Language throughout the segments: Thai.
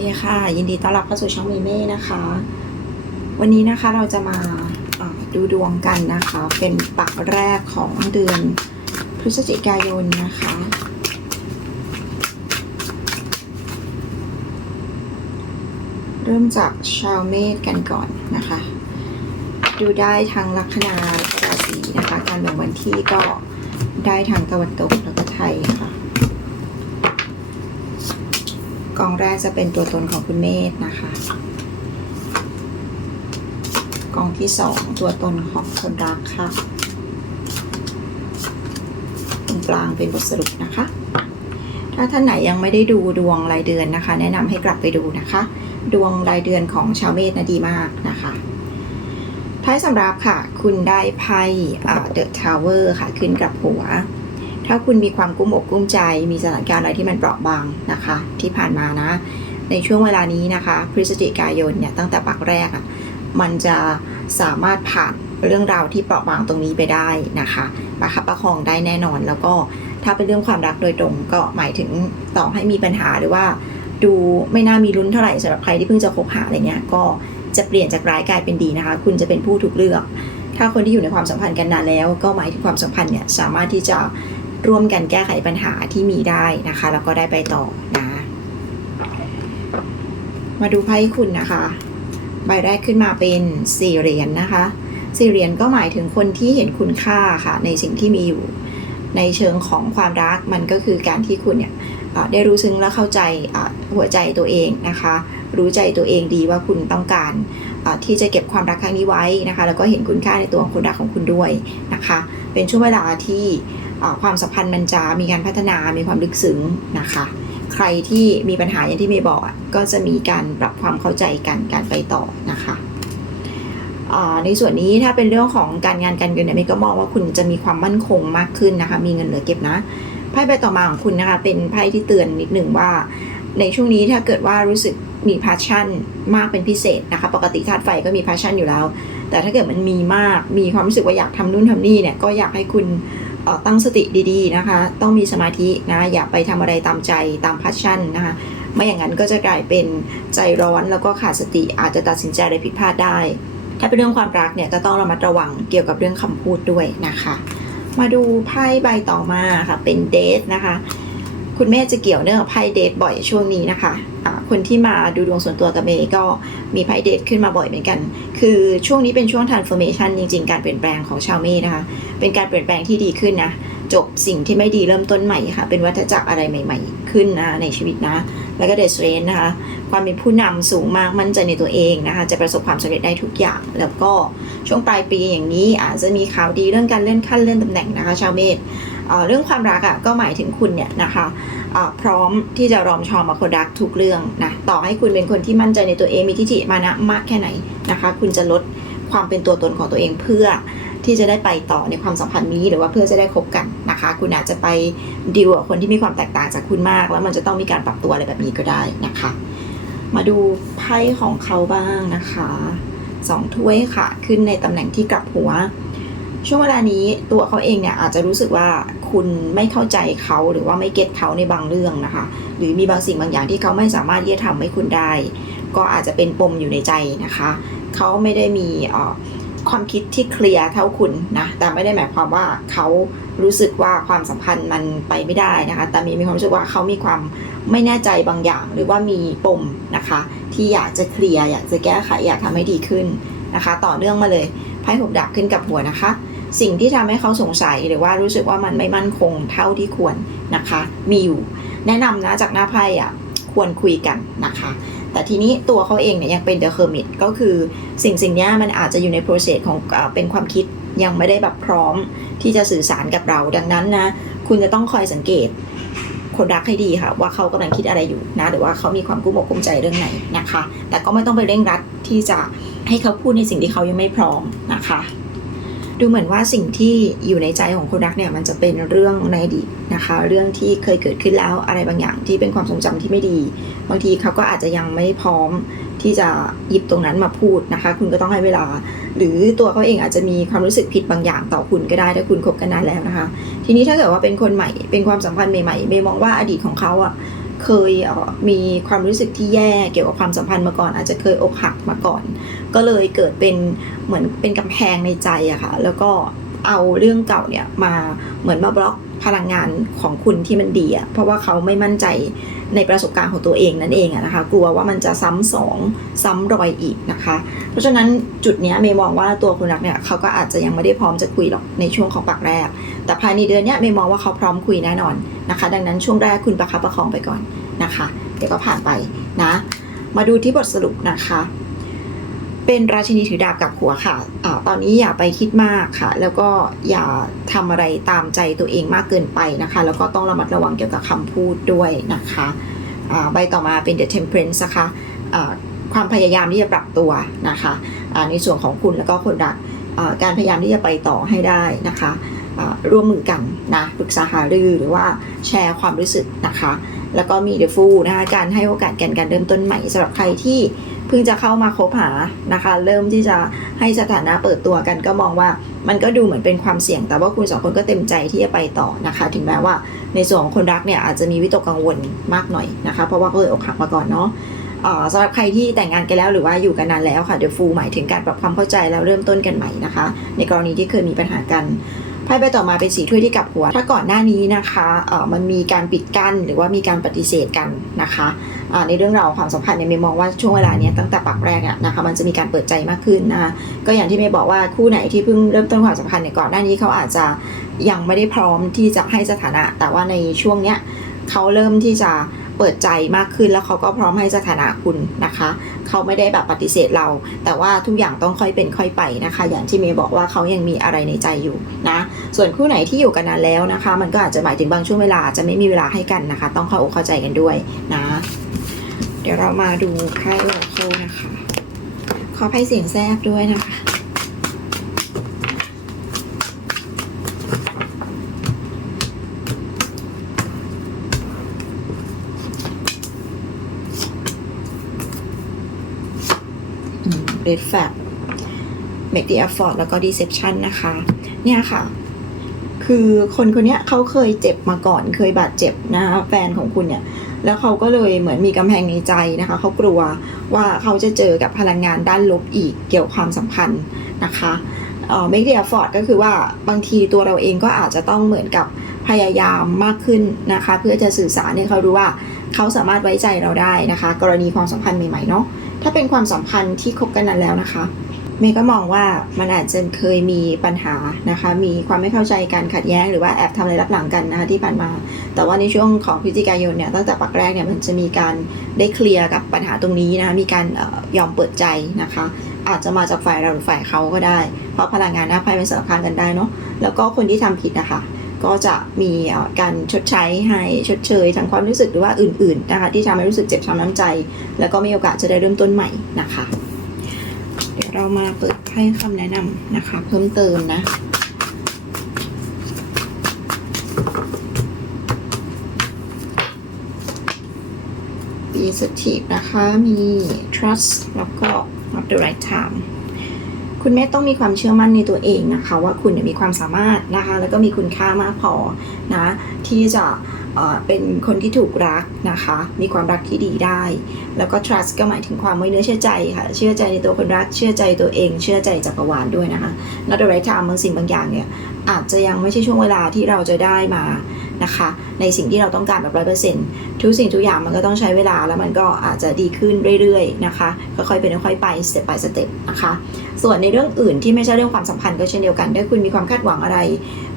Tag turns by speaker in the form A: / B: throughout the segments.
A: ดีค่ะ ยินดีต้อนรับเข้าสู่ช่องเมเม่นะคะ วันนี้นะคะเราจะมาดูดวงกันนะคะ เป็นปักแรกของเดือนพฤศจิกายนนะคะ เริ่มจากชาวเมษกันก่อนนะคะ ดูได้ทั้งลัคนาราศีนะคะ การแบ่งวันที่ก็ได้ทั้งตะวันตกแล้วก็ไทยค่ะ กองแรกจะเป็นตัวตนของคุณเมธนะคะ กองที่สองตัวตนของคนรักค่ะตรงกลางเป็นบทสรุปนะคะ ถ้าท่านไหนยังไม่ได้ดูดวงรายเดือนนะคะ แนะนำให้กลับไปดูนะคะ ดวงรายเดือนของชาวเมษนะดีมากนะคะท้ายสำรับค่ะ คุณได้ไพ่เดอะทาวเวอร์ค่ะ ขึ้นกับหัว ถ้าคุณมีความกุ้มอกกุ้มใจ มีสถานการณ์อะไรที่มันเปราะบางนะคะ ที่ผ่านมานะ ในช่วงเวลานี้นะคะ พฤศจิกายนเนี่ยตั้งแต่ปักแรกอะ่ะมันจะสามารถผ่านเรื่องราวที่เปราะบางตรงนี้ไปได้นะคะประคับประคองได้แน่นอน แล้วก็ถ้าเป็นเรื่องความรักโดยตรงก็หมายถึงต่อให้มีปัญหาหรือว่า ดูไม่น่ามีลุ้นเท่าไหร่สำหรับใครที่เพิ่งจะคบหาอะไรเงี้ยก็จะเปลี่ยนจากร้ายกลายเป็นดีนะคะ คุณจะเป็นผู้ถูกเลือก ถ้าคนที่อยู่ในความสัมพันธ์กันนานแล้ว ก็หมายถึงความสัมพันธ์เนี่ยสามารถที่จะ ร่วมกันแก้ไขปัญหาที่มีได้นะคะ แล้วก็ได้ไปต่อนะ มาดูไพ่คุณนะคะ ใบแรกขึ้นมาเป็นสี่เหรียญนะคะสี่เหรียญก็หมายถึงคนที่เห็นคุณค่าค่ะ ในสิ่งที่มีอยู่ในเชิงของความรักมันก็คือการที่คุณเนี่ยได้รู้ซึ้งและเข้าใจหัวใจตัวเองนะคะ รู้ใจตัวเองดีว่าคุณต้องการที่จะเก็บความรักครั้งนี้ไว้นะคะ แล้วก็เห็นคุณค่าในตัวของคนรักของคุณด้วยนะคะ เป็นช่วงเวลาที่ ความสัมพันธ์มันจะมีการพัฒนามีความลึกซึ้งนะคะ ใครที่มีปัญหาอย่างที่เมย์บอกก็จะมีการปรับความเข้าใจกันการไปต่อนะคะในส่วนนี้ถ้าเป็นเรื่องของการงานการเงินเนี่ยเมย์ก็มองว่าคุณจะมีความมั่นคงมากขึ้นนะคะ มีเงินเหลือเก็บนะไพ่ใบต่อมาของคุณนะคะเป็นไพ่ที่เตือนนิดหนึ่งว่า ในช่วงนี้ถ้าเกิดว่ารู้สึกมี passion มากเป็นพิเศษนะคะ ปกติธาตุไฟก็มี passion อยู่แล้ว แต่ถ้าเกิดมันมีมากมีความรู้สึกว่าอยากทำนู่นทำนี่เนี่ยก็อยากให้คุณ ตั้งสติดีๆนะคะ ต้องมีสมาธินะอย่าไปทำอะไรตามใจตามพัชชั่นนะคะไม่อย่างนั้นก็จะกลายเป็นใจร้อนแล้วก็ขาดสติอาจจะตัดสินใจอะไรผิดพลาดได้ ถ้าเป็นเรื่องความรักเนี่ยก็ต้องระมัดระวังเกี่ยวกับเรื่องคำพูดด้วยนะคะ มาดูไพ่ใบต่อมาค่ะเป็นเดทนะคะ คุณแม่จะเกี่ยวเนื่องกับไพ่เดทบ่อยช่วงนี้นะคะ คนที่มาดูดวงส่วนตัวกับเมย์ก็มีไพ่เดทขึ้นมาบ่อยเหมือนกัน คือช่วงนี้เป็นช่วง transformation จริง ๆ การเปลี่ยนแปลงของชาวเมย์นะคะ เป็นการเปลี่ยนแปลงที่ดีขึ้นนะ จบสิ่งที่ไม่ดีเริ่มต้นใหม่ค่ะ เป็นวัฏจักรอะไรใหม่ ๆ ขึ้นนะในชีวิตนะ แล้วก็เดสเรนนะคะ ความเป็นผู้นำสูงมากมั่นใจในตัวเองนะคะ จะประสบความสำเร็จได้ทุกอย่าง แล้วก็ช่วงปลายปีอย่างนี้อาจจะมีข่าวดีเรื่องการเลื่อนขั้นเลื่อนตำแหน่งนะคะ ชาวเมษ เรื่องความรักอะ่ะก็หมายถึงคุณเนี่ยนะคะพร้อมที่จะรอมชอมกับคนรักทุกเรื่องนะต่อให้คุณเป็นคนที่มั่นใจในตัวเองมีทิฏฐิมานะมากแค่ไหนนะคะ คุณจะลดความเป็นตัวตนของตัวเองเพื่อที่จะได้ไปต่อในความสัมพันธ์นี้หรือว่าเพื่อจะได้คบกันนะคะ คุณอาจจะไปดีลกับคนที่มีความแตกต่างจากคุณมาก แล้วมันจะต้องมีการปรับตัวอะไรแบบนี้ก็ได้นะคะ มาดูไพ่ของเขาบ้างนะคะสองถ้วยค่ะ ขึ้นในตำแหน่งที่กลับหัว ช่วงเวลานี้ตัวเขาเองเนี่ยอาจจะรู้สึกว่า คุณไม่เข้าใจเขาหรือว่าไม่เก็ตเขาในบางเรื่องนะคะ หรือมีบางสิ่งบางอย่างที่เขาไม่สามารถที่จะทำให้คุณได้ ก็อาจจะเป็นปมอยู่ในใจนะคะ เขาไม่ได้มีความคิดที่เคลียร์เท่าคุณนะแต่ไม่ได้หมายความว่าเขารู้สึกว่าความสัมพันธ์มันไปไม่ได้นะคะ แต่มีมีความรู้สึกว่าเขามีความไม่แน่ใจบางอย่าง หรือว่ามีปมนะคะ ที่อยากจะเคลียร์อยากจะแก้ไขอยากทำให้ดีขึ้นนะคะ ต่อเนื่องมาเลยไพ่หกดาบขึ้นกับหัวนะคะ สิ่งที่ทำให้เขาสงสัยหรือว่ารู้สึกว่ามันไม่มั่นคงเท่าที่ควรนะคะ มีอยู่ แนะนำนะจากหน้าไพ่อะควรคุยกันนะคะ แต่ทีนี้ตัวเขาเองเนี่ยยังเป็นเดอะเ e อร์มิตก็คือสิ่งสิ่งนี้มันอาจจะอยู่ในโปรเซสของอเป็นความคิดยังไม่ได้แบบพร้อมที่จะสื่อสารกับเราดังนั้นนะ คุณจะต้องคอยสังเกตคนรักให้ดีค่ะ ว่าเขากำลังคิดอะไรอยู่นะ หรือว่าเขามีความกุ้มอกกุ้มใจเรื่องไหนนะคะ แต่ก็ไม่ต้องไปเร่งรัดที่จะให้เขาพูดในสิ่งที่เขายังไม่พร้อมนะคะ ดูเหมือนว่าสิ่งที่อยู่ในใจของคนรักเนี่ยมันจะเป็นเรื่องในอดีตนะคะ เรื่องที่เคยเกิดขึ้นแล้วอะไรบางอย่างที่เป็นความทรงจำที่ไม่ดี บางทีเขาก็อาจจะยังไม่พร้อมที่จะหยิบตรงนั้นมาพูดนะคะ คุณก็ต้องให้เวลา หรือตัวเขาเองอาจจะมีความรู้สึกผิดบางอย่างต่อคุณก็ได้ถ้าคุณคบกันนานแล้วนะคะ ทีนี้ถ้าเกิดว่าเป็นคนใหม่เป็นความสัมพันธ์ใหม่ๆเมย์มองว่าอดีตของเขาอะ เคยเมีความรู้สึกที่แย่เกี่ยวกับความสัมพันธ์มาก่อน อาจจะเคยอกหักมาก่อน ก็เลยเกิดเป็นเหมือนเป็นกำแพงในใจอะค่ะแล้วก็ เอาเรื่องเก่าเนี่ยมาเหมือนมาบล็อกพลังงานของคุณที่มันดีอะเพราะว่าเขาไม่มั่นใจในประสบการณ์ของตัวเองนั่นเองอะนะคะ กลัวว่ามันจะซ้ำสองซ้ำรอยอีกนะคะ เพราะฉะนั้นจุดนี้เมย์มองว่าตัวคุณรักเนี่ยเขาก็อาจจะยังไม่ได้พร้อมจะคุยหรอกในช่วงของปักแรก แต่ภายในเดือนเนี้ยเมย์มองว่าเขาพร้อมคุยแน่นอนนะคะ ดังนั้นช่วงแรกคุณประคับประคองไปก่อนนะคะ เดี๋ยวก็ผ่านไปนะ มาดูที่บทสรุปนะคะ เป็นราชินีถือดาบกับหัวค่ะอาตอนนี้อย่าไปคิดมากค่ะ แล้วก็อย่าทำอะไรตามใจตัวเองมากเกินไปนะคะ แล้วก็ต้องระมัดระวังเกี่ยวกับคำพูดด้วยนะคะอ่าใบต่อมาเป็น The Temperance นะคะอ่าความพยายามที่จะปรับตัวนะคะอ่าในส่วนของคุณแล้วก็คนรักอ่าการพยายามที่จะไปต่อให้ได้นะคะอ่าร่วมมือกันนะปรึกษาหารือหรือว่าแชร์ความรู้สึกนะคะ แล้วก็มี The Fool นะคะการให้โอกาสแก่การเริ่มต้นใหม่สำหรับใครที่ เพิ่งจะเข้ามาคบหานะคะ เริ่มที่จะให้สถานะเปิดตัวกันก็มองว่ามันก็ดูเหมือนเป็นความเสี่ยง แต่ว่าคุณสองคนก็เต็มใจที่จะไปต่อนะคะ ถึงแม้ว่าในส่วนของคนรักเนี่ยอาจจะมีวิตกกังวลมากหน่อยนะคะ เพราะว่าเลยอกหักมาก่อนเนาะอ่าสำหรับใครที่แต่งงานกันแล้วหรือว่าอยู่กันนานแล้วค่ะเด e f ฟูหมายถึงการปรับความเข้าใจแล้วเริ่มต้นกันใหม่นะคะ ในกรณีที่เคยมีปัญหากันไพ่ใบต่อมาเป็นสีถ้วยที่กลับหัว ถ้าก่อนหน้านี้นะคะเออมันมีการปิดกั้นหรือว่ามีการปฏิเสธกันนะคะ ในเรื่องราวความสัมพันธ์เนี่ยเมย์มองว่าช่วงเวลาเนี้ยตั้งแต่ปักแรกอะนะคะมันจะมีการเปิดใจมากขึ้นนะคะก็อย่างที่เมย์บอกว่าคู่ไหนที่เพิ่งเริ่มต้นความสัมพันธ์เนี่ยก่อนหน้านี้เขาอาจจะยังไม่ได้พร้อมที่จะให้สถานะ แต่ว่าในช่วงเนี้ยเขาเริ่มที่จะเปิดใจมากขึ้นแล้วเขาก็พร้อมให้สถานะคุณนะคะ เขาไม่ได้แบบปฏิเสธเรา แต่ว่าทุกอย่างต้องค่อยเป็นค่อยไปนะคะ อย่างที่เมย์บอกว่าเขายังมีอะไรในใจอยู่นะ ส่วนคู่ไหนที่อยู่กันนานแล้วนะคะ มันก็อาจจะหมายถึงบางช่วงเวลาจะไม่มีเวลาให้กันนะคะ ต้องเข้าอกเข้าใจกันด้วยนะ ดี๋ยวเรามาดูไพ่โอโคนะคะ ขอไพ่เสียงแทรกด้วยนะคะ red flag make the effort แล้วก็ deception นะคะ เนี่ยค่ะคือคนคนนี้เขาเคยเจ็บมาก่อนเคยบาดเจ็บนะคะแฟนของคุณเนี่ย แล้วเขาก็เลยเหมือนมีกำแพงในใจนะคะเขากลัวว่าเขาจะเจอกับพลังงานด้านลบอีกเกี่ยวความสัมพันธ์นะคะเอ่อ make the effort ก็คือว่าบางทีตัวเราเองก็อาจจะต้องเหมือนกับพยายามมากขึ้นนะคะ เพื่อจะสื่อสารให้เขารู้ว่าเขาสามารถไว้ใจเราได้นะคะ กรณีความสัมพันธ์ใหม่ๆเนาะถ้าเป็นความสัมพันธ์ที่คบกันนานแล้วนะคะ เมย์ก็มองว่ามันอาจจะเคยมีปัญหานะคะ มีความไม่เข้าใจกันขัดแย้งหรือว่าแอบทำอะไรรับหลังกันนะคะที่ผ่านมา แต่ว่าในช่วงของพฤศจิกายนเนี่ยตั้งแต่ปักแรกเนี่ยมันจะมีการได้เคลียร์กับปัญหาตรงนี้นะคะมีการออยอมเปิดใจนะคะ อาจจะมาจากฝ่ายเราหรือฝ่ายเขาก็ได้ เพราะพลังงานหน้าไพ่เป็นสำคัญกันได้เนาะแล้วก็คนที่ทำผิดนะคะก็จะมีการชดใช้ให้ชดเชยทางความรู้สึกหรือว่าอื่นๆนะคะที่ทำให้รู้สึกเจ็บช้ำน้ำใจ แล้วก็มีโอกาสจะได้เริ่มต้นใหม่นะคะ เดี๋ยวเรามาเปิดไพ่คำแนะนำนะคะ เพิ่มเติมนะ be assertive นะคะ มี trust แล้วก็ not the right time คุณแม่ต้องมีความเชื่อมั่นในตัวเองนะคะ ว่าคุณมีความสามารถนะคะ แล้วก็มีคุณค่ามากพอนะ ที่จะ เป็นคนที่ถูกรักนะคะ มีความรักที่ดีได้ แล้วก็ trust ก็หมายถึงความไว้เนื้อเชื่อใจค่ะ เชื่อใจในตัวคนรัก เชื่อใจตัวเอง เชื่อใจจักรวาลด้วยนะคะ not the right time บางสิ่งบางอย่างเนี่ยอาจจะยังไม่ใช่ช่วงเวลาที่เราจะได้มา นะคะ ในสิ่งที่เราต้องการแบบร้อยเปอร์เซ็นต์ทุกสิ่งทุกอย่างมันก็ต้องใช้เวลาแล้วมันก็อาจจะดีขึ้นเรื่อยๆนะคะค่อยๆเป็นค่อยๆไปสเต็ป by สเต็ปนะคะ ส่วนในเรื่องอื่นที่ไม่ใช่เรื่องความสัมพันธ์ก็เช่นเดียวกันถ้าคุณมีความคาดหวังอะไร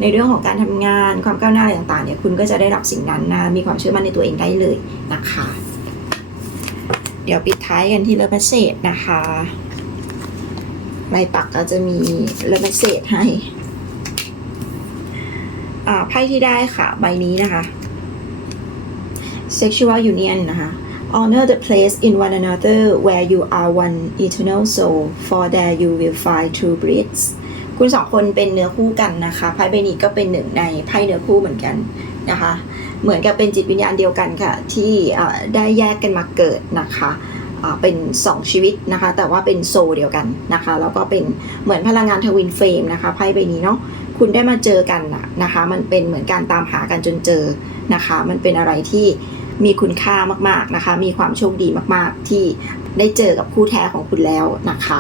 A: ในเรื่องของการทำงานความก้าวหน้าอะไรต่างๆเนี่ยคุณก็จะได้รับสิ่งนั้นนะมีความเชื่อมั่นในตัวเองได้เลยนะคะ เดี๋ยวปิดท้ายกันที่เลิฟเศษนะคะใบปักก็จะมีเลิฟเศษให้ ไพ่ที่ได้ค่ะ ใบนี้นะคะ sexual union นะคะ honor the place in one another where you are one eternal soul for there you will find true bliss คุณสองคนเป็นเนื้อคู่กันนะคะ ไพ่ใบนี้ก็เป็นหนึ่งในไพ่เนื้อคู่เหมือนกันนะคะ เหมือนกับเป็นจิตวิญญาณเดียวกันค่ะ ที่ได้แยกกันมาเกิดนะคะเป็น 2 ชีวิตนะคะ แต่ว่าเป็นโซลเดียวกันนะคะ แล้วก็เป็นเหมือนพลังงานทวินเฟรมนะคะไพ่ใบนี้เนาะ คุณได้มาเจอกันนะนะคะ มันเป็นเหมือนการตามหากันจนเจอนะคะ มันเป็นอะไรที่มีคุณค่ามากๆนะคะ มีความโชคดีมากๆ ที่ได้เจอกับคู่แท้ของคุณแล้วนะคะ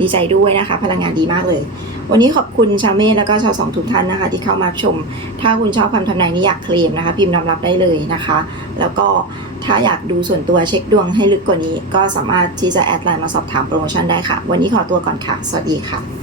A: ดีใจด้วยนะคะ พลังงานดีมากเลย วันนี้ขอบคุณชาวเมษแล้วก็ชาวสองทุกท่านนะคะ ที่เข้ามาชม ถ้าคุณชอบคำทำนายนี้อยากเคลมนะคะ พิมพ์นำรับได้เลยนะคะ แล้วก็ถ้าอยากดูส่วนตัวเช็คดวงให้ลึกกว่านี้ ก็สามารถที่จะแอดไลน์มาสอบถามโปรโมชั่นได้ค่ะ วันนี้ขอตัวก่อนค่ะ สวัสดีค่ะ